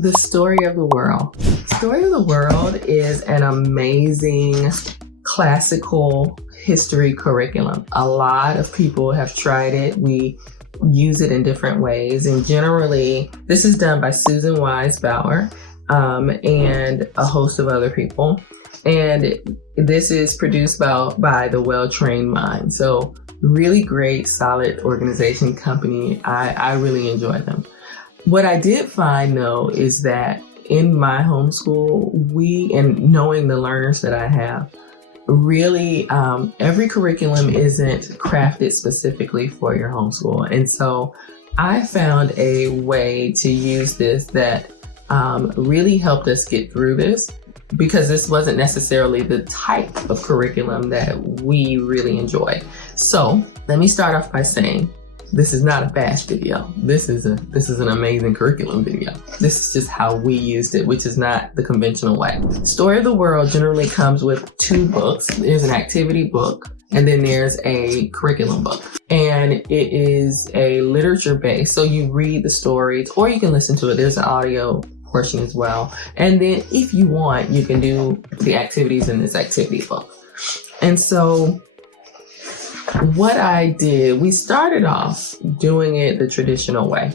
The Story of the World. Story of the World is an amazing classical history curriculum. A lot of people have tried it. We use it in different ways. And generally, this is done by Susan Wise Bauer and a host of other people. And this is produced by the Well-Trained Mind. So really great, solid organization company. I really enjoy them. What I did find, though, is that in my homeschool, and knowing the learners that I have, really every curriculum isn't crafted specifically for your homeschool. And so I found a way to use this that really helped us get through this, because this wasn't necessarily the type of curriculum that we really enjoy. So let me start off by saying, this is not a bash video. This is an amazing curriculum video. This is just how we used it, which is not the conventional way. Story of the World generally comes with 2 books. There's an activity book, and then there's a curriculum book. And it is a literature base. So you read the stories, or you can listen to it. There's an audio portion as well. And then if you want, you can do the activities in this activity book. And so what I did, we started off doing it the traditional way,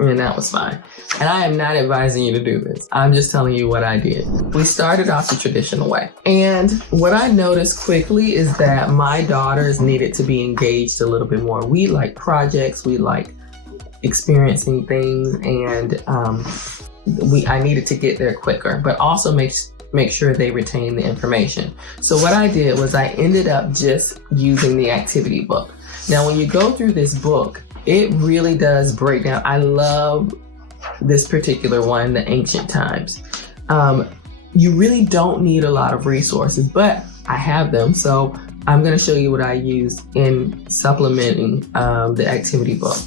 and that was fine. And I am not advising you to do this. I'm just telling you what I did. We started off the traditional way. And what I noticed quickly is that my daughters needed to be engaged a little bit more. We like projects, we like experiencing things, and I needed to get there quicker, but also make sure they retain the information. So what I did was I ended up just using the activity book. Now, when you go through this book, it really does break down. I love this particular one, The Ancient Times. You really don't need a lot of resources, but I have them. So I'm gonna show you what I used in supplementing the activity book.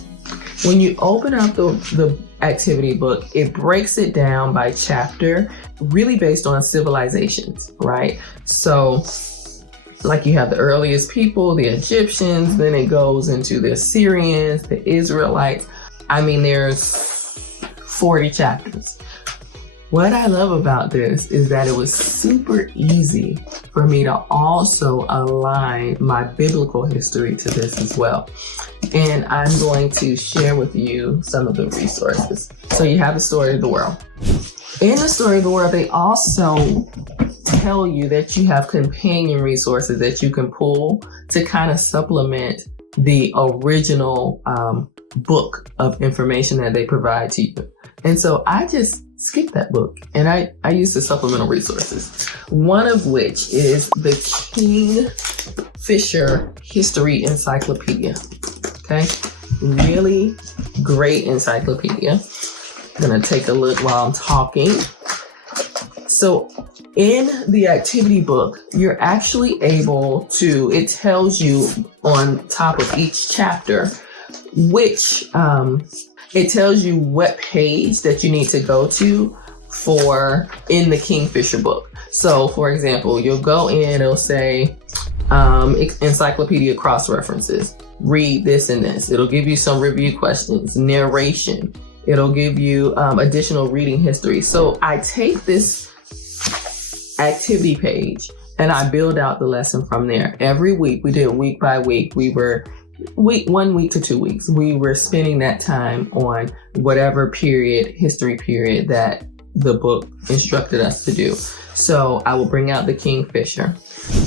When you open up the activity book, it breaks it down by chapter, really based on civilizations, right? So like you have the earliest people, the Egyptians, then it goes into the Assyrians, the Israelites. I mean, there's 40 chapters. What I love about this is that it was super easy for me to also align my biblical history to this as well. And I'm going to share with you some of the resources. So you have the Story of the World. In the Story of the World, they also tell you that you have companion resources that you can pull to kind of supplement the original book of information that they provide to you. And so I just skipped that book, and I used the supplemental resources, one of which is the Kingfisher History Encyclopedia. Okay, really great encyclopedia. I'm gonna take a look while I'm talking. So in the activity book, you're actually able to, it tells you on top of each chapter it tells you what page that you need to go to in the Kingfisher book. So for example, you'll go in, it'll say encyclopedia cross-references. Read this and this. It'll give you some review questions, narration. It'll give you additional reading history. So I take this activity page and I build out the lesson from there. Every week, we did week by week. We were 1 week to 2 weeks. We were spending that time on whatever history period that the book instructed us to do. So I will bring out the Kingfisher.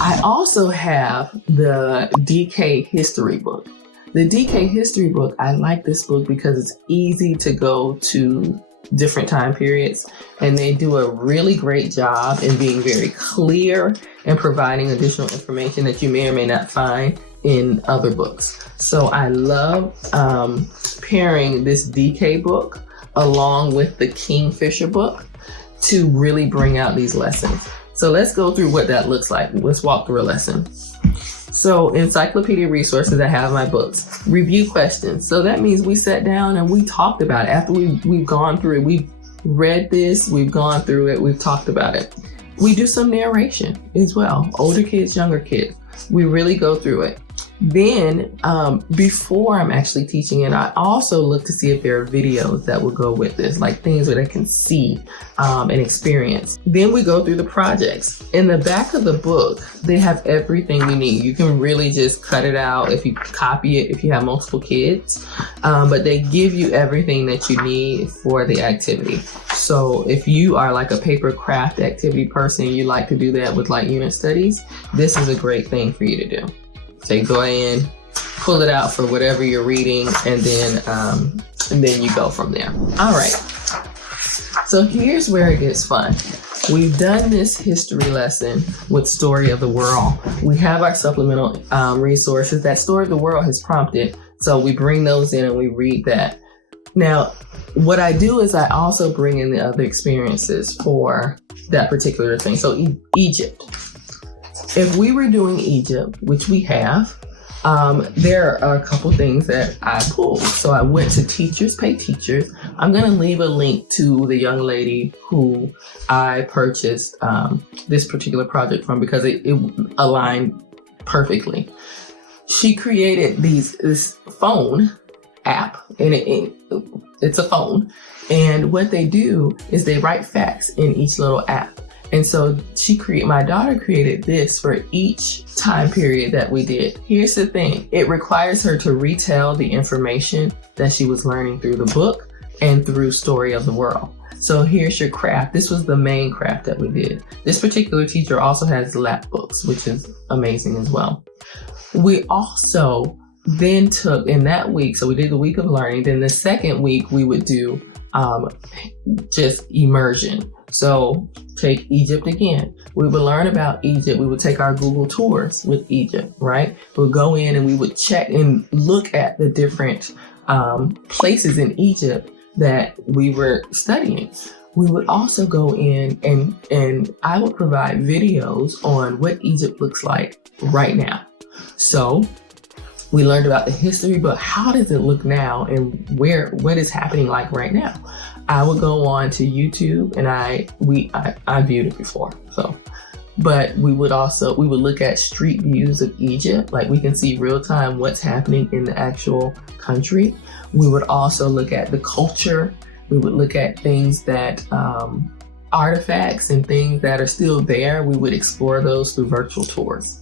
I also have the DK history book. The DK history book, I like this book because it's easy to go to different time periods, and they do a really great job in being very clear and providing additional information that you may or may not find in other books. So I love pairing this DK book along with the Kingfisher book to really bring out these lessons. So let's go through what that looks like. Let's walk through a lesson. So encyclopedia resources, I have my books. Review questions. So that means we sat down and we talked about it. After we've gone through it, we've read this, we've gone through it, we've talked about it. We do some narration as well. Older kids, younger kids. We really go through it. Then before I'm actually teaching it, I also look to see if there are videos that will go with this, like things that I can see and experience. Then we go through the projects. In the back of the book, they have everything we need. You can really just cut it out if you copy it, if you have multiple kids, but they give you everything that you need for the activity. So if you are like a paper craft activity person, you like to do that with like unit studies, this is a great thing for you to do. So you go in, pull it out for whatever you're reading, and then you go from there. All right. So here's where it gets fun. We've done this history lesson with Story of the World. We have our supplemental resources that Story of the World has prompted. So we bring those in and we read that. Now, what I do is I also bring in the other experiences for that particular thing. So Egypt. If we were doing Egypt, which we have, there are a couple things that I pulled. So I went to Teachers Pay Teachers. I'm going to leave a link to the young lady who I purchased this particular project from because it aligned perfectly. She created this phone app, and it's a phone. And what they do is they write facts in each little app. And so my daughter created this for each time period that we did. Here's the thing. It requires her to retell the information that she was learning through the book and through Story of the World. So here's your craft. This was the main craft that we did. This particular teacher also has lap books, which is amazing as well. We also then took in that week, so we did the week of learning. Then the second week we would do just immersion. So take Egypt again. We would learn about Egypt. We would take our Google tours with Egypt, right? We'll go in and we would check and look at the different places in Egypt that we were studying. We would also go in and I would provide videos on what Egypt looks like right now. So we learned about the history, but how does it look now and what is happening like right now? I would go on to YouTube and I viewed it before. But we would look at street views of Egypt. Like we can see real time what's happening in the actual country. We would also look at the culture. We would look at things that, artifacts and things that are still there. We would explore those through virtual tours.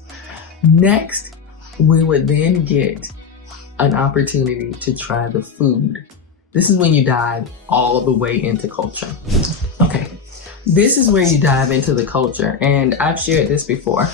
Next, we would then get an opportunity to try the food. This is when you dive all the way into culture. Okay, this is where you dive into the culture, and I've shared this before.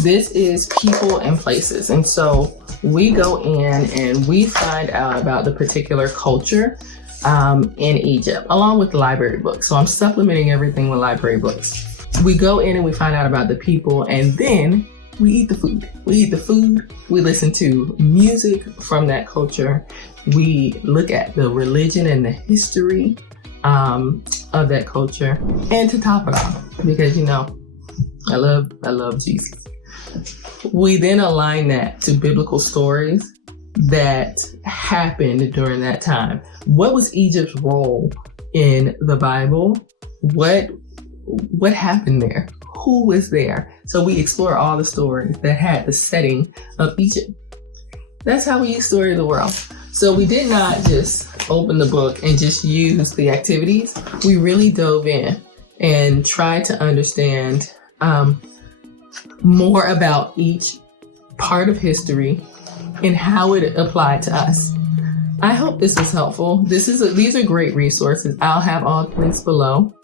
This is people and places, and so we go in and we find out about the particular culture in Egypt, along with library books. So I'm supplementing everything with library books. We go in and we find out about the people, and then we eat the food. We listen to music from that culture. We look at the religion and the history of that culture. And to top it off, because I love Jesus. We then align that to biblical stories that happened during that time. What was Egypt's role in the Bible? What happened there? Who was there? So we explore all the stories that had the setting of Egypt. That's how we use Story of the World. So we did not just open the book and just use the activities. We really dove in and tried to understand more about each part of history and how it applied to us. I hope this was helpful. These are great resources. I'll have all the links below.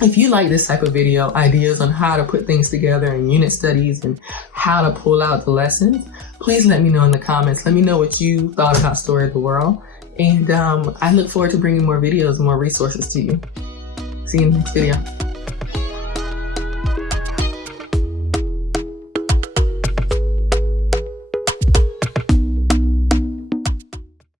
If you like this type of video, ideas on how to put things together in unit studies and how to pull out the lessons, please let me know in the comments. Let me know what you thought about Story of the World. And I look forward to bringing more videos and more resources to you. See you in the next video.